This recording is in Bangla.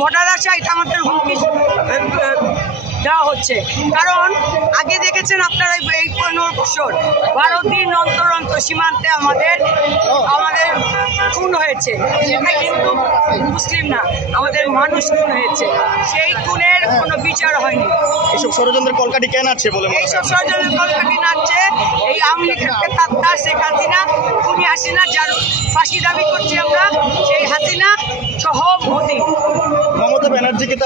ভোটার আসা এটা আমাদের হুমকি দেওয়া হচ্ছে। কারণ আগে দেখেছেন আপনারা এই 15 বছর 12 দিন অন্তর অন্তর সীমান্তে আমাদের খুন হয়েছে। সেটা হিন্দু মুসলিম না, আমাদের মানুষ খুন হয়েছে, সেই খুনের কোনো বিচার হয়নি। এইসব ষড়যন্ত্রের কলকাঠি কেন আছে বলে এইসব ষড়যন্ত্রের কলকাঠি নাচছে এই আওয়ামী লীগের তাত্তা শেখ হাসিনা, খুনি হাসিনা, যার ফাঁসি দাবি করছি আমরা, সেই হাসিনা সহ মোদি। মমতা ব্যানার্জিকে